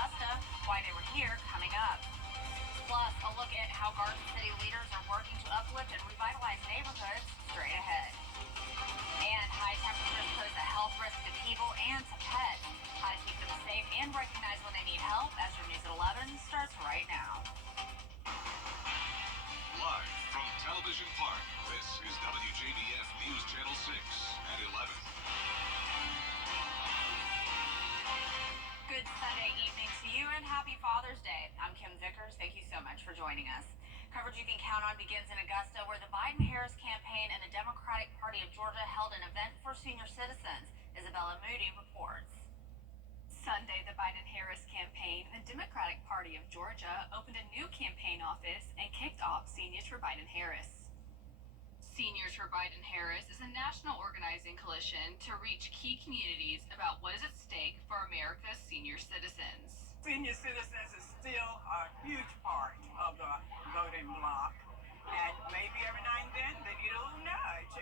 Augusta, why they were here coming up. Plus, a look at how Garden City leaders are working to uplift and revitalize neighborhoods straight ahead. And high temperatures pose a health risk to people and to pets. How to keep them safe and recognize when they need help as your news at 11 starts right now. Live from Television Park, this is WJBF News Channel 6 at 11. Good Sunday evening to you and happy Father's Day. I'm Kim Vickers. Thank you so much for joining us. Coverage you can count on begins in Augusta, where the Biden-Harris campaign and the Democratic Party of Georgia held an event for senior citizens. Isabella Moody reports. Sunday, the Biden-Harris campaign and the Democratic Party of Georgia opened a new campaign office and kicked off Seniors for Biden-Harris. Seniors for Biden-Harris is a national organizing coalition to reach key communities about what is at stake for America's senior citizens. Senior citizens is still a huge part of the voting bloc, and maybe every now and then they need a little nudge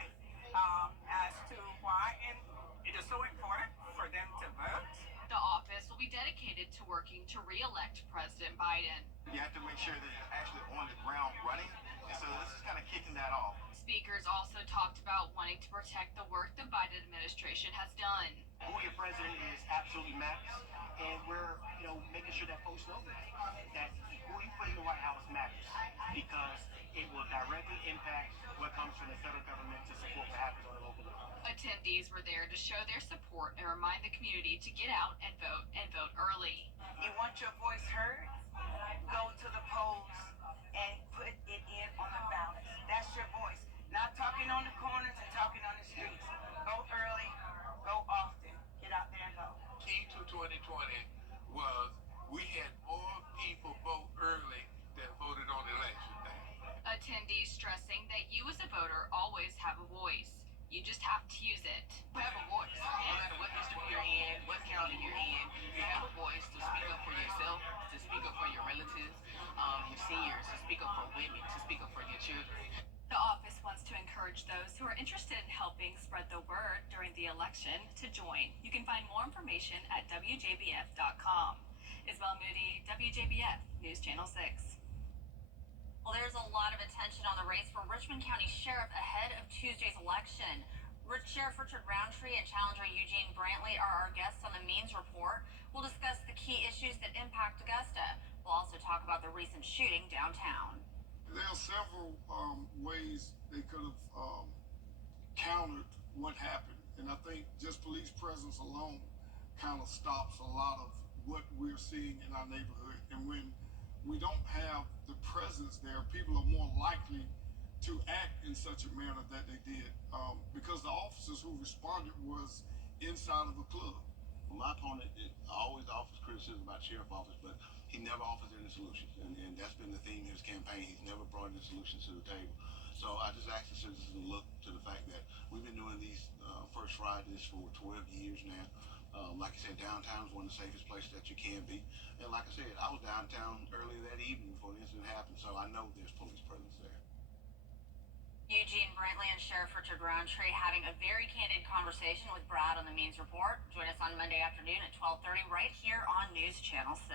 as to why and it is so important for them to vote. The office will be dedicated to working to re-elect President Biden. You have to make sure that you're actually on the ground running, and so this is kind of kicking that off. Speakers also talked about wanting to protect the work the Biden administration has done. Who your president is absolutely matters, and we're making sure that folks know that who you put in the White House matters, because it will directly impact what comes from the federal government to support what happens on the local level. Attendees were there to show their support and remind the community to get out and vote early. You want your voice heard? Go to the polls and put it in on the ballot. That's your voice. Not talking on the corners and talking on the streets. Go early, go often. Get out there and go. Key to 2020 was we had more people vote early than voted on election day. Attendees stressing that you as a voter always have a voice. You just have to use it. You have a voice. No matter what district you're in, what county you're in, you have a voice to speak up for yourself, to speak up for your relatives, your seniors, to speak up for women, to speak up for your children. The office wants to encourage those who are interested in helping spread the word during the election to join. You can find more information at WJBF.com. Isabel Moody, WJBF News Channel 6. Well, there's a lot of attention on the race for Richmond County Sheriff ahead of Tuesday's election. Sheriff Richard Roundtree and challenger Eugene Brantley are our guests on the Means Report. We'll discuss the key issues that impact Augusta. We'll also talk about the recent shooting downtown. There are several ways they could have countered what happened, and I think just police presence alone kind of stops a lot of what we're seeing in our neighborhood. And when we don't have the presence there, people are more likely to act in such a manner that they did, because the officers who responded was inside of a club. Well, my opponent always offers criticism about sheriff's office, but he never offers any solutions, and that's been the theme of his campaign. He's never brought any solutions to the table. So I just ask the citizens to look to the fact that we've been doing these First Fridays for 12 years now. Like I said, downtown is one of the safest places that you can be. And like I said, I was downtown earlier that evening before the incident happened, so I know there's police presence there. Eugene Brantley and Sheriff Richard Roundtree having a very candid conversation with Brad on the Means Report. Join us on Monday afternoon at 12:30 right here on News Channel 6.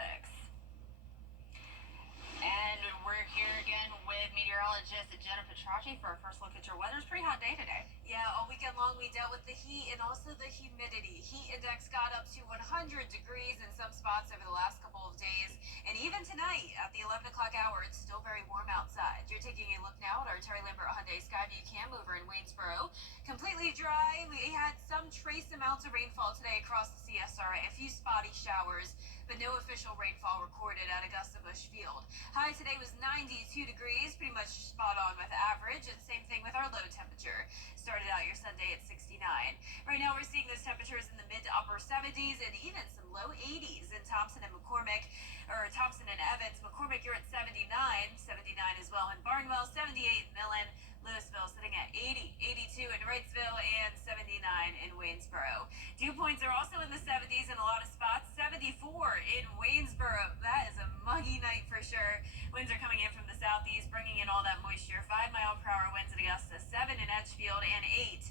And we're here again with meteorologist Jenna Petracci for our first look at your weather. It's a pretty hot day today. Yeah, all weekend long we dealt with the heat and also the humidity. Heat index got up to 100 degrees in some spots over the last couple of days. And even tonight at the 11 o'clock hour, it's still very warm outside. You're taking a look now at our Terry Lambert Hyundai Skyview Cam over in Waynesboro. Completely dry. We had some trace amounts of rainfall today across the CSRA, a few spotty showers, but no official rainfall recorded at Augusta Busch Field. High today was 92 degrees, pretty much spot on with average, and same thing with our low temperature. Started out your Sunday at 69. Right now we're seeing those temperatures in the mid to upper 70s and even some low 80s in Thompson and McCormick, or Thompson and Evans. McCormick, you're at 79 as well in Barnwell, 78 in Millen, Louisville sitting at 80, 82 in Wrightsville, and 79 in Waynesboro. Dew points are also in the 70s in a lot of spots, 74 in Waynesboro. That is a muggy night for sure. Winds are coming in from the southeast, bringing in all that moisture. 5-mile-per-hour winds in Augusta, 7 in Edgefield, and 8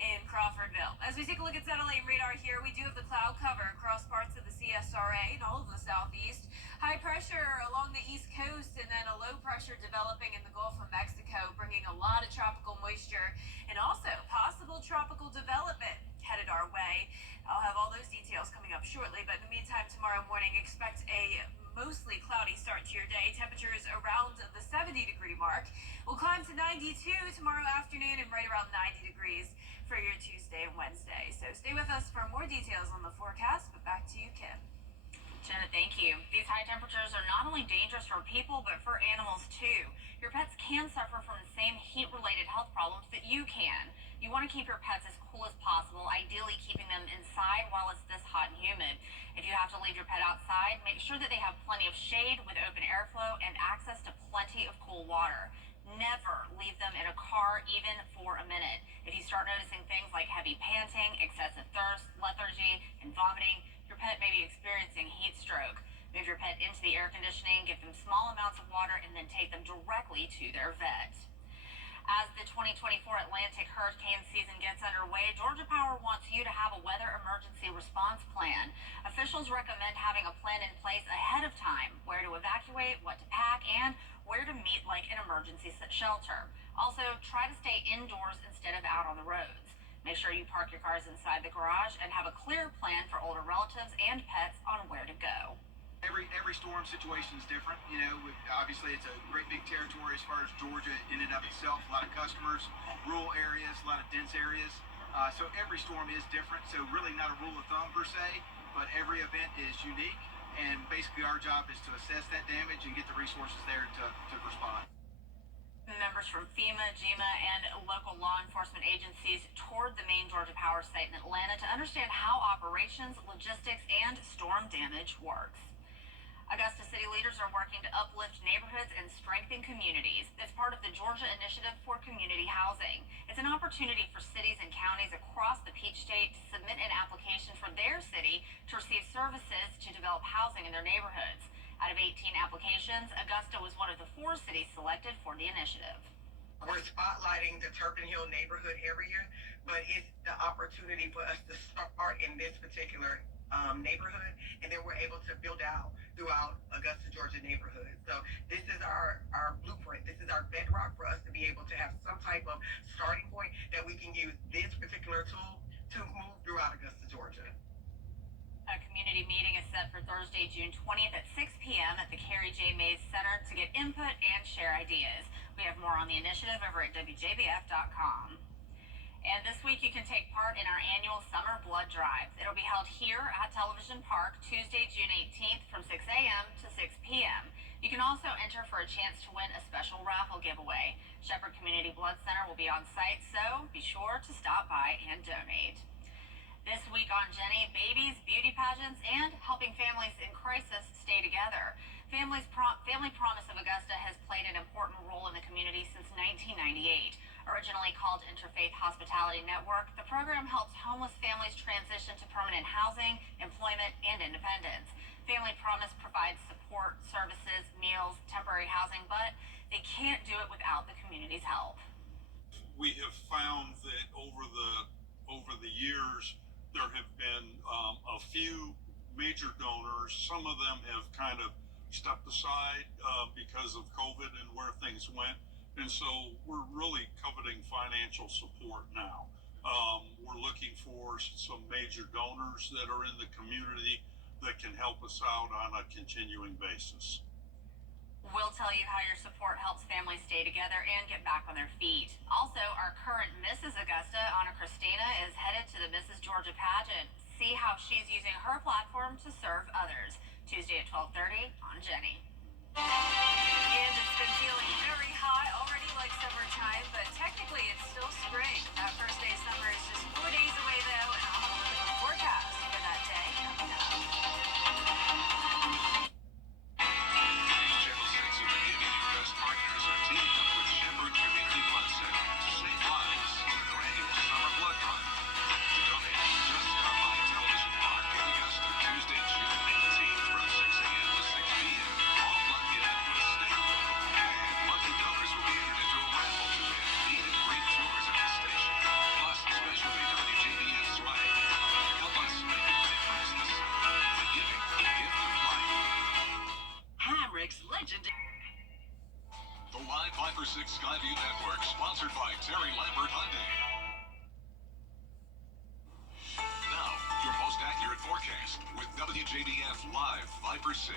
in Crawfordville. As we take a look at satellite radar here, we do have the cloud cover across parts of the CSRA and all of the southeast. southeast. High pressure along the east coast and then a low pressure developing in the Gulf of Mexico, bringing a lot of tropical moisture and also possible tropical development headed our way. I'll have all those details coming up shortly, but in the meantime, tomorrow morning, expect a mostly cloudy start to your day. Temperatures around the 70-degree mark. We'll climb to 92 tomorrow afternoon and right around 90 degrees for your Tuesday and Wednesday. So stay with us for more details on the forecast, but back to you, Kim. Jenna, thank you. These high temperatures are not only dangerous for people, but for animals too. Your pets can suffer from the same heat-related health problems that you can. You want to keep your pets as cool as possible, ideally keeping them inside while it's this hot and humid. If you have to leave your pet outside, make sure that they have plenty of shade with open airflow and access to plenty of cool water. Never leave them in a car, even for a minute. If you start noticing things like heavy panting, excessive thirst, lethargy, and vomiting, your pet may be experiencing heat stroke. Move your pet into the air conditioning, give them small amounts of water, and then take them directly to their vet. As the 2024 Atlantic hurricane season gets underway, Georgia Power wants you to have a weather emergency response plan. Officials recommend having a plan in place ahead of time, where to evacuate, what to pack, and where to meet like an emergency shelter. Also, try to stay indoors instead of out on the roads. Make sure you park your cars inside the garage and have a clear plan for older relatives and pets on where to go. Every storm situation is different. You know, obviously it's a great big territory as far as Georgia in and of itself. A lot of customers, rural areas, a lot of dense areas. So every storm is different. So really not a rule of thumb per se, but every event is unique. And basically our job is to assess that damage and get the resources there to respond. Members from FEMA, GEMA, and local law enforcement agencies toured the main Georgia Power site in Atlanta to understand how operations, logistics, and storm damage works. Augusta city leaders are working to uplift neighborhoods and strengthen communities. It's part of the Georgia Initiative for Community Housing. It's an opportunity for cities and counties across the Peach State to submit an application for their city to receive services to develop housing in their neighborhoods. Out of 18 applications, Augusta was one of the 4 cities selected for the initiative. We're spotlighting the Turpin Hill neighborhood area, but it's the opportunity for us to start in this particular neighborhood, and then we're able to build out throughout Augusta, Georgia neighborhood. So this is our blueprint. This is our bedrock for us to be able to have some type of starting point that we can use this particular tool to move throughout Augusta, Georgia. A community meeting is set for Thursday, June 20th at 6 p.m. at the Carrie J. Mays Center to get input and share ideas. We have more on the initiative over at WJBF.com. And this week you can take part in our annual Summer Blood Drive. It'll be held here at Television Park Tuesday, June 18th from 6 a.m. to 6 p.m. You can also enter for a chance to win a special raffle giveaway. Shepherd Community Blood Center will be on site, so be sure to stop by and donate. This week on Jenny, babies, beauty pageants, and helping families in crisis stay together. Family Promise of Augusta has played an important role in the community since 1998. Originally called Interfaith Hospitality Network, the program helps homeless families transition to permanent housing, employment, and independence. Family Promise provides support, services, meals, temporary housing, but they can't do it without the community's help. We have found that over the years, there have been a few major donors. Some of them have kind of stepped aside because of COVID and where things went. And so we're really coveting financial support now. We're looking for some major donors that are in the community that can help us out on a continuing basis. We'll tell you how your support helps families stay together and get back on their feet. Also, our current Mrs. Augusta, Anna Christina, is headed to the Mrs. Georgia pageant. See how she's using her platform to serve others. Tuesday at 12:30 on Jenny. And it's been feeling very hot already, like summertime, but technically it's still spring. That first day of summer is just 4 days away, though, and I'll have a look at the forecast for that day coming up. Channel 6 and the WJBF partners are teaming up with Shepherd Community Blood Center to save lives in their annual Summer Blood Drive. To donate, just stop by Television Park in Augusta Tuesday, June 18th from 6 a.m. to 6 p.m. All blood given was state and local. And lucky donors will be entered into a raffle to win meet and greet tours at the station. Plus, special The Live 5 for 6 Skyview Network, sponsored by Terry Lambert Hyundai. Now, your most accurate forecast with WJBF Live 5 for 6.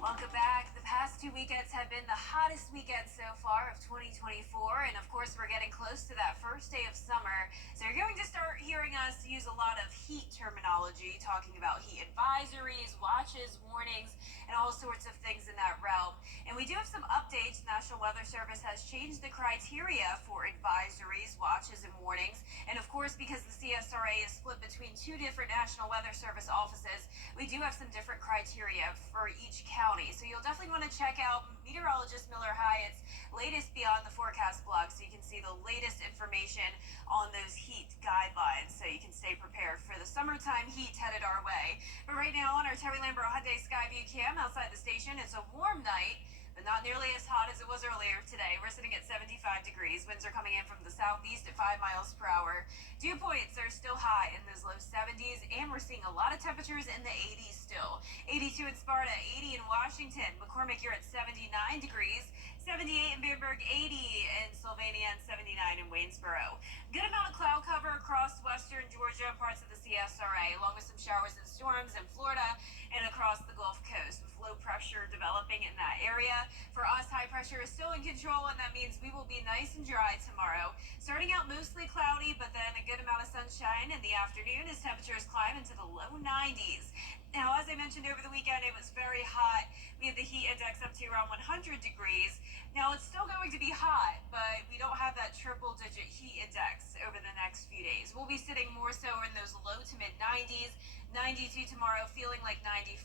Welcome back. The past 2 weekends have been the hottest weekend so far of 2024, and of course we're getting close to that first day of summer, so you're going to start hearing us use a lot of heat terminology, talking about heat advisories, watches, warnings, and all sorts of things in that realm. And we do have some updates. National Weather Service has changed the criteria for advisories, watches, and warnings, and of course because the CSRA is split between two different National Weather Service offices, we do have some different criteria for each county. So you'll definitely want to check out meteorologist Miller Hyatt's latest Beyond the Forecast blog so you can see the latest information on those heat guidelines so you can stay prepared for the summertime heat headed our way. But right now on our Terry Lambert Hyundai Skyview cam outside the station, it's a warm night, but not nearly as hot as it was earlier today. We're sitting at 75 degrees. Winds are coming in from the southeast at 5 miles per hour. Dew points are still high in those low 70s, and we're seeing a lot of temperatures in the 80s still. 82 in Sparta, 80 in Washington. McCormick, you're at 79 degrees. 78 in Bamberg, 80 in Sylvania, and 79 in Waynesboro. Good amount of cloud cover across western Georgia, parts of the CSRA, along with some showers and storms in Florida and across the Gulf Coast, with low pressure developing in that area. For us, high pressure is still in control, and that means we will be nice and dry tomorrow. Starting out mostly cloudy, but then a good amount of sunshine in the afternoon as temperatures climb into the low 90s. Now, as I mentioned over the weekend, it was very hot. We had the heat index up to around 100 degrees. Now, it's still going to be hot, but we don't have that triple-digit heat index over the next few days. We'll be sitting more so in those low to mid 90s, 92 tomorrow, feeling like 94,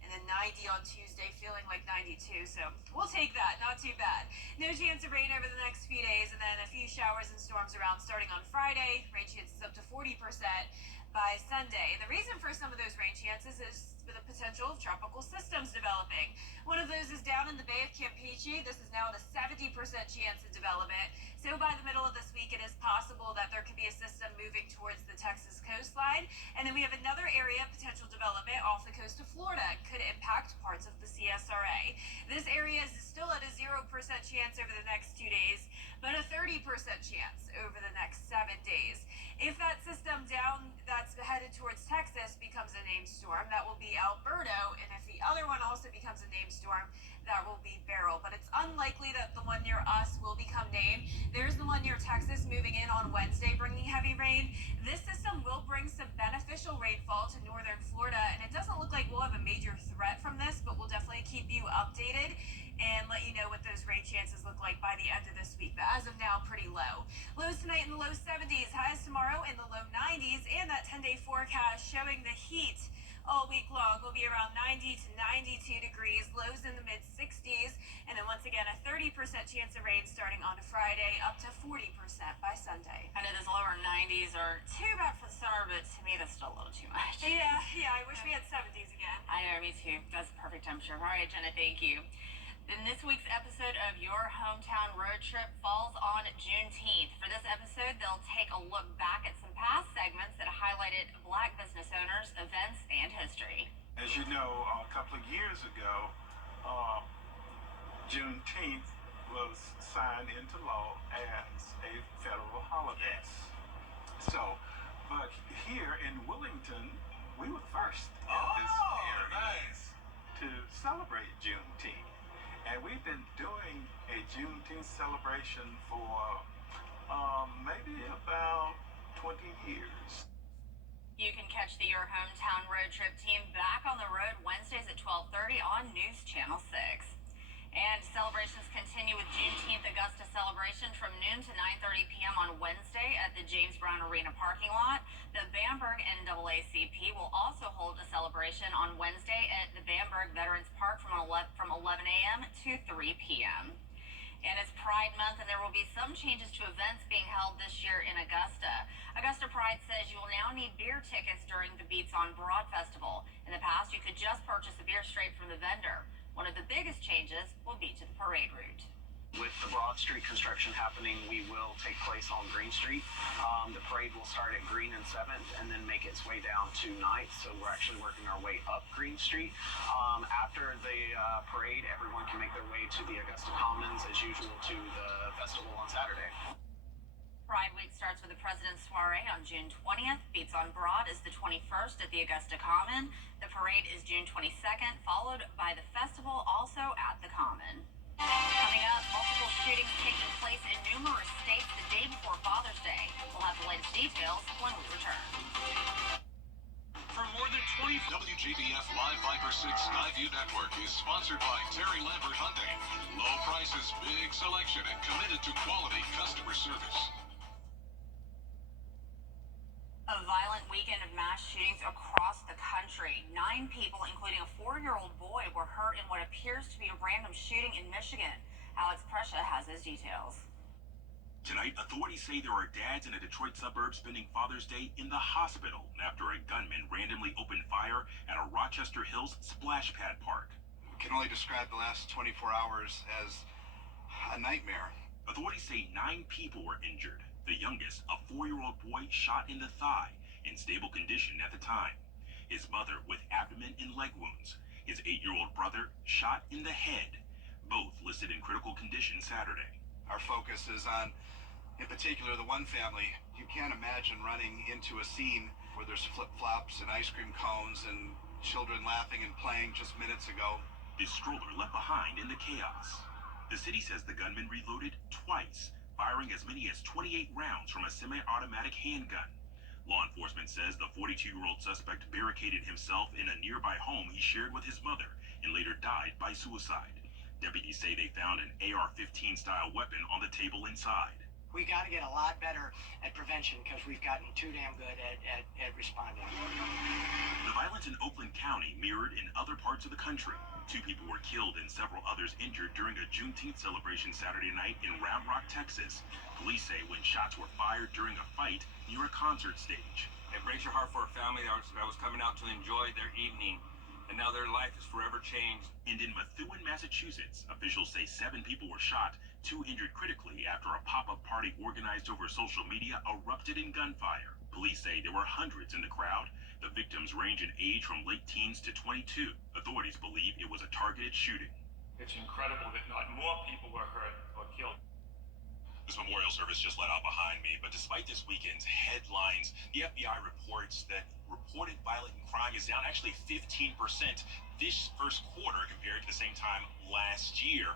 and then 90 on Tuesday, feeling like 92. So we'll take that, not too bad. No chance of rain over the next few days, and then a few showers and storms around starting on Friday. Rain chances up to 40% by Sunday. The reason for some of those rain chances is the potential of tropical systems developing. One of those is down in the Bay of Campeche. This is now at a 70% chance of development. So by the middle of this week, it is possible that there could be a system moving towards the Texas coastline. And then we have another area of potential development off the coast of Florida. It could impact parts of the CSRA. This area is still at a 0% chance over the next 2 days, but a 30% chance over the next 7 days. If that system down that's headed towards Texas becomes a named storm, that will be Alberto, and if the other one also becomes a named storm, that will be Beryl. But it's unlikely that the one near us will become named. There's the one near Texas moving in on Wednesday, bringing heavy rain. This system will bring some beneficial rainfall to northern Florida, and it doesn't look like we'll have a major threat from this, but we'll definitely keep you updated and let you know what those rain chances look like by the end of this week. But as of now, pretty low. Lows tonight in the low 70s, highs tomorrow in the low 90s, and that 10-day forecast showing the heat all week long will be around 90 to 92 degrees, lows in the mid-60s, and then once again a 30% chance of rain starting on a Friday, up to 40% by Sunday. I know those lower 90s are too bad for the summer, but to me that's still a little too much. Yeah, I wish we had 70s again. I know, me too. That's a perfect temperature. All right, Jenna, thank you. Then this week's episode of Your Hometown Road Trip falls on Juneteenth. For this episode, they'll take a look back at some past segments that highlighted Black business owners, events, and history. As you know, a couple of years ago, Juneteenth was signed into law as a federal holiday. So, but here in Wellington, we were first in this area to celebrate Juneteenth. And we've been doing a Juneteenth celebration for maybe about 20 years. You can catch the Your Hometown Road Trip team back on the road Wednesdays at 12:30 on News Channel 6. And celebrations continue with Juneteenth Augusta celebration from noon to 9:30 p.m. on Wednesday at the James Brown Arena parking lot. The Bamberg NAACP will also hold a celebration on Wednesday at the Bamberg Veterans Park from 11 a.m. to 3 p.m. And it's Pride Month, and there will be some changes to events being held this year in Augusta. Augusta Pride says you will now need beer tickets during the Beats on Broad Festival. In the past, you could just purchase a beer straight from the vendor. One of the biggest changes will be to the parade route. With the Broad Street construction happening, we will take place on Green Street. The parade will start at Green and 7th and then make its way down to 9th. So we're actually working our way up Green Street. After the parade, everyone can make their way to the Augusta Commons, as usual, to the festival on Saturday. Pride Week starts with the President's Soiree on June 20th. Beats on Broad is the 21st at the Augusta Common. The parade is June 22nd, followed by the festival also at the Common. Coming up, multiple shootings taking place in numerous states the day before Father's Day. We'll have the latest details when we return. For more than 20, WJBF Live Viper 6 Skyview Network is sponsored by Terry Lambert Hyundai. Low prices, big selection, and committed to quality customer service. A violent weekend of mass shootings across the country. 9 people, including a 4-year-old boy, were hurt in what appears to be a random shooting in Michigan. Alex Prescia has his details. Tonight, authorities say there are dads in a Detroit suburb spending Father's Day in the hospital after a gunman randomly opened fire at a Rochester Hills splash pad park. We can only describe the last 24 hours as a nightmare. Authorities say 9 people were injured. The youngest, a 4-year-old boy, shot in the thigh, in stable condition at the time. His mother with abdomen and leg wounds. His 8-year-old brother shot in the head. Both listed in critical condition Saturday. Our focus is on, in particular, the one family. You can't imagine running into a scene where there's flip-flops and ice cream cones and children laughing and playing just minutes ago. His stroller left behind in the chaos. The city says the gunman reloaded twice, firing as many as 28 rounds from a semi-automatic handgun. Law enforcement says the 42-year-old suspect barricaded himself in a nearby home he shared with his mother and later died by suicide. Deputies say they found an AR-15 style weapon on the table inside. We got to get a lot better at prevention because we've gotten too damn good at responding. The violence in Oakland County mirrored in other parts of the country. 2 people were killed and several others injured during a Juneteenth celebration Saturday night in Round Rock, Texas. Police say when shots were fired during a fight near a concert stage. It breaks your heart for a family that was coming out to enjoy their evening, and now their life is forever changed. And in Methuen, Massachusetts, officials say 7 people were shot, 2 injured critically after a pop-up party organized over social media erupted in gunfire. Police say there were hundreds in the crowd. The victims range in age from late teens to 22. Authorities believe it was a targeted shooting. It's incredible that not more people were hurt or killed. This memorial service just let out behind me, but despite this weekend's headlines, the FBI reports that reported violent crime is down actually 15% this first quarter compared to the same time last year.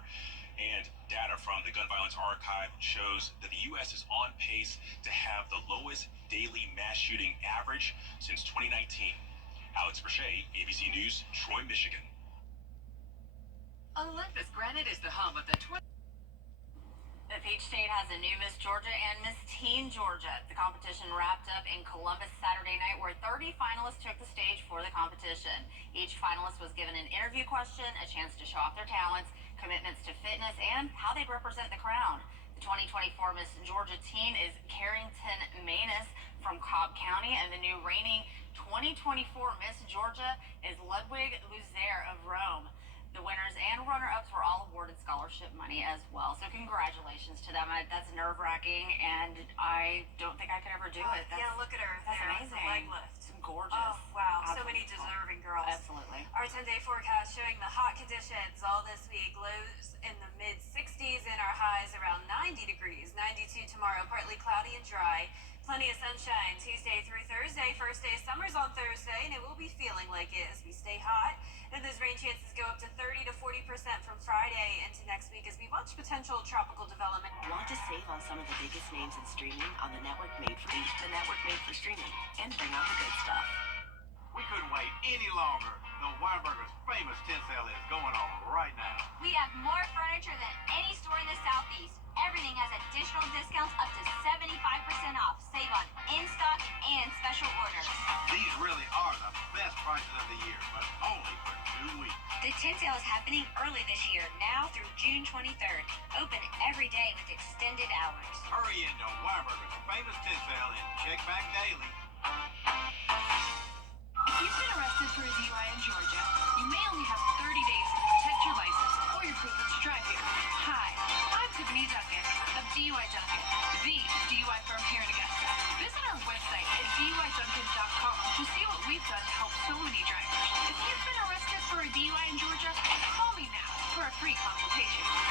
And data from the Gun Violence Archive shows that the U.S. is on pace to have the lowest daily mass shooting average since 2019. Alex Prescia, ABC News, Troy, Michigan. Olympus Granite is the home of the Each state has a new Miss Georgia and Miss Teen Georgia. The competition wrapped up in Columbus Saturday night, where 30 finalists took the stage for the competition. Each finalist was given an interview question, a chance to show off their talents, commitments to fitness, and how they'd represent the crown. The 2024 Miss Georgia Teen is Carrington Manus from Cobb County, and the new reigning 2024 Miss Georgia is Ludwig Luzer of Rome. The winners and runner-ups were all awarded scholarship money as well. So congratulations to them. That's nerve-wracking, and I don't think I could ever do it. Yeah, look at her. That's there, amazing. The leg lift. Gorgeous. Oh, wow. Absolutely. So many deserving girls. Absolutely. Our 10-day forecast showing the hot conditions all this week. Lows in the mid-60s and our highs around 90 degrees. 92 tomorrow, partly cloudy and dry. Plenty of sunshine Tuesday through Thursday. First day of summer's on Thursday, and it will be feeling like it as we stay hot. And those rain chances go up to 30 to 40% from Friday into next week as we watch potential tropical development. Want to save on some of the biggest names in streaming on the network made for the network made for streaming, and bring on the good stuff. We couldn't wait any longer. The Weinberger's famous tent sale is going on right now. We have more furniture than any store in the Southeast. Everything has additional discounts up to 75% off. Save on in-stock and special orders. These really are the best prices of the year, but only for 2 weeks. The tent sale is happening early this year, now through June 23rd. Open every day with extended hours. Hurry into Weinberger's famous tent sale and check back daily. If you've been arrested for a DUI in Georgia, you may only have 30 days to protect your license or your privilege to drive here. Hi, I'm free consultation.